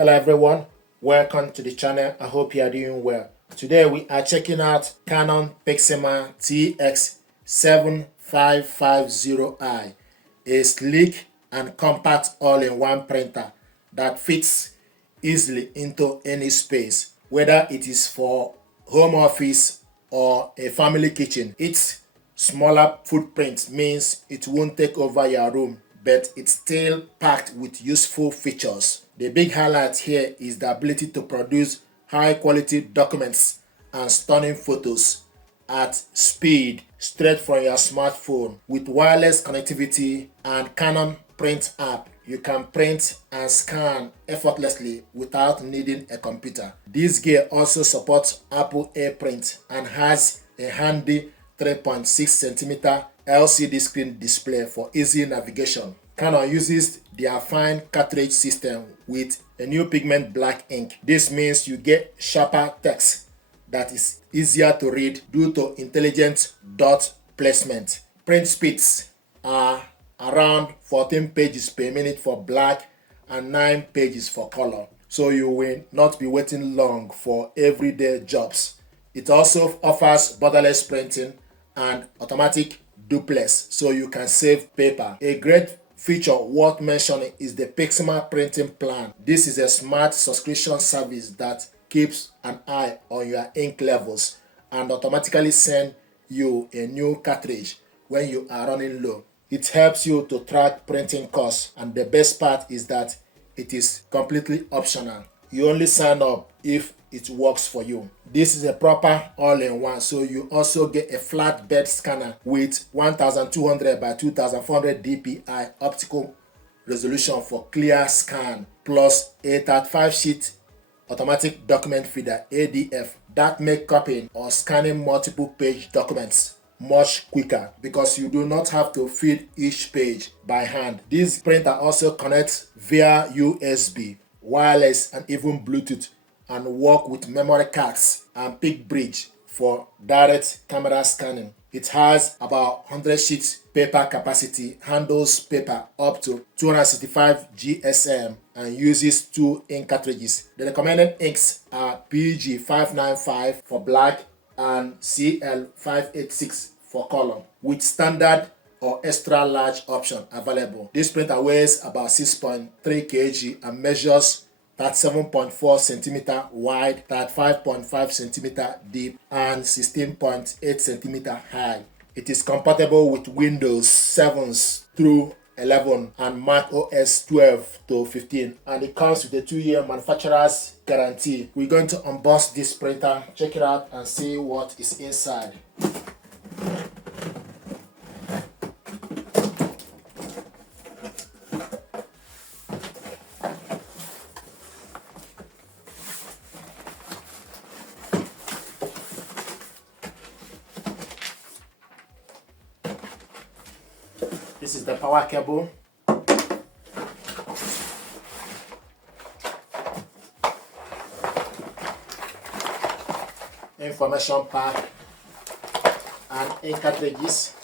Hello everyone, welcome to the channel. I hope you are doing well. Today we are checking out Canon PIXMA TS7550i, a sleek and compact all-in-one printer that fits easily into any space, whether it is for home office or a family kitchen. Its smaller footprint means it won't take over your room, but it's still packed with useful features. The big highlight here is the ability to produce high quality documents and stunning photos at speed straight from your smartphone. With wireless connectivity and Canon Print app, you can print and scan effortlessly without needing a computer. This gear also supports Apple AirPrint and has a handy 3.6cm LCD screen display for easy navigation. Canon uses their fine cartridge system with a new pigment black ink. This means you get sharper text that is easier to read due to intelligent dot placement. Print speeds are around 14 pages per minute for black and 9 pages for color, so you will not be waiting long for everyday jobs. It also offers borderless printing and automatic duplex, so you can save paper. A great feature worth mentioning is the PIXMA Print Plan. This is a smart subscription service that keeps an eye on your ink levels and automatically send you a new cartridge when you are running low. It helps you to track printing costs, and the best part is that it is completely optional. You only sign up if it works for you. This is a proper all-in-one, so you also get a flatbed scanner with 1200 by 2400 dpi optical resolution for clear scan, plus a 35 sheet automatic document feeder ADF that make copying or scanning multiple page documents much quicker because you do not have to feed each page by hand. This printer also connects via USB, wireless, and even Bluetooth, and work with memory cards and PIC bridge for direct camera scanning. It has about 100 sheets paper capacity, handles paper up to 265 GSM, and uses 2 ink cartridges. The recommended inks are PG 595 for black and CL 586 for color, with standard or extra large option available. This printer weighs about 6.3 kg and measures 37.4 cm wide, 35.5 cm deep, and 16.8 cm high. It is compatible with Windows 7 through 11 and Mac OS 12 to 15, and it comes with a 2-year manufacturer's guarantee. We're going to unbox this printer, check it out, and see what is inside. This is the power cable. Information pack and ink cartridges.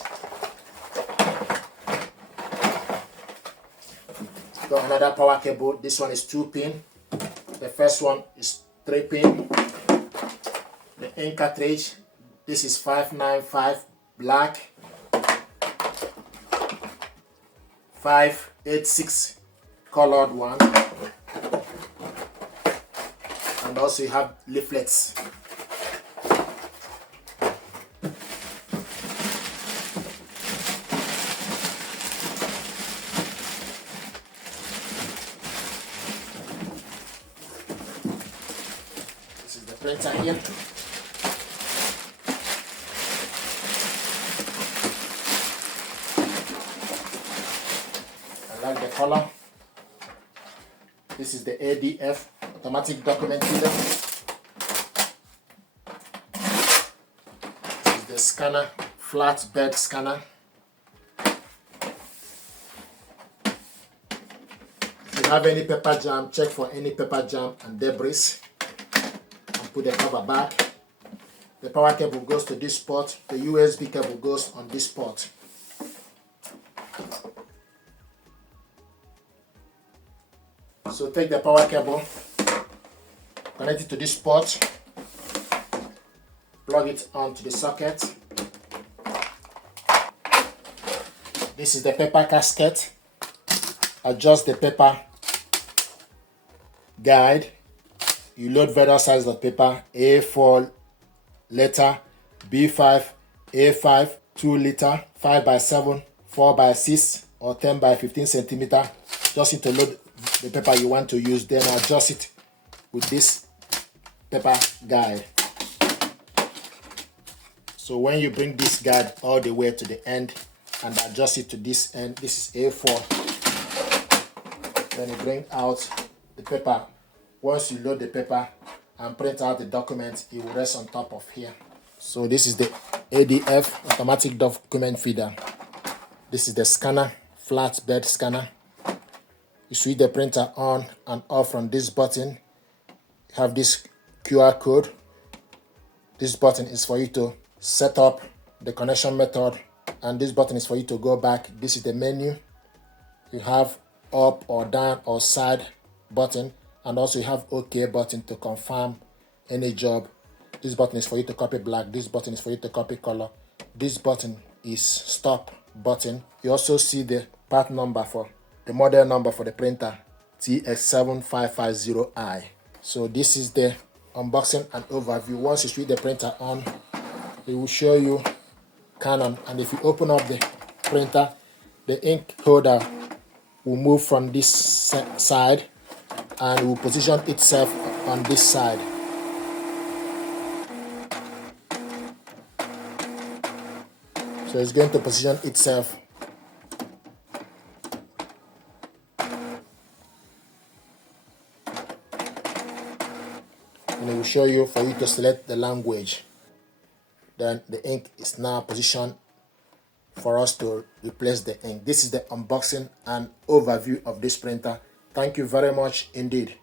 Got another power cable. This one is 2-pin. The first one is 3-pin. The ink cartridge. This is 595 black. 586 colored one, and also you have leaflets. This is the printer here. Like the color. This is the ADF automatic document feeder. This is the scanner, flatbed scanner. If you have any paper jam, check for any paper jam and debris and put the cover back. The power cable goes to this port. The USB cable goes on this port. So take the power cable Connect it to this port, plug it onto the socket. This is the paper casket. Adjust the paper guide. You load various sizes of paper: A4 letter, B5, A5, 2 liter, 5x7, 4x6, or 10x15 centimeter. Just need to load the paper you want to use, then adjust it with this paper guide. So when you bring this guide all the way to the end and adjust it to this end, this is A4. Then you bring out the paper. Once you load the paper and print out the document, it will rest on top of here. So this is the ADF, automatic document feeder. This is the scanner, flat bed scanner. You switch the printer on and off from this button. You have this QR code. This button is for you to set up the connection method, and this button is for you to go back. This is the menu. You have up or down or side button, and also you have OK button to confirm any job. This button is for you to copy black. This button is for you to copy color. This button is stop button. You also see the part number for the model number for the printer, TS7550i. So this is the unboxing and overview. Once you switch the printer on, it will show you Canon, and if you open up the printer, the ink holder will move from this side and it will position itself on this side. So it's going to position itself. And it will show you for you to select the language. Then the ink is now positioned for us to replace the ink. This is the unboxing and overview of this printer. Thank you very much indeed.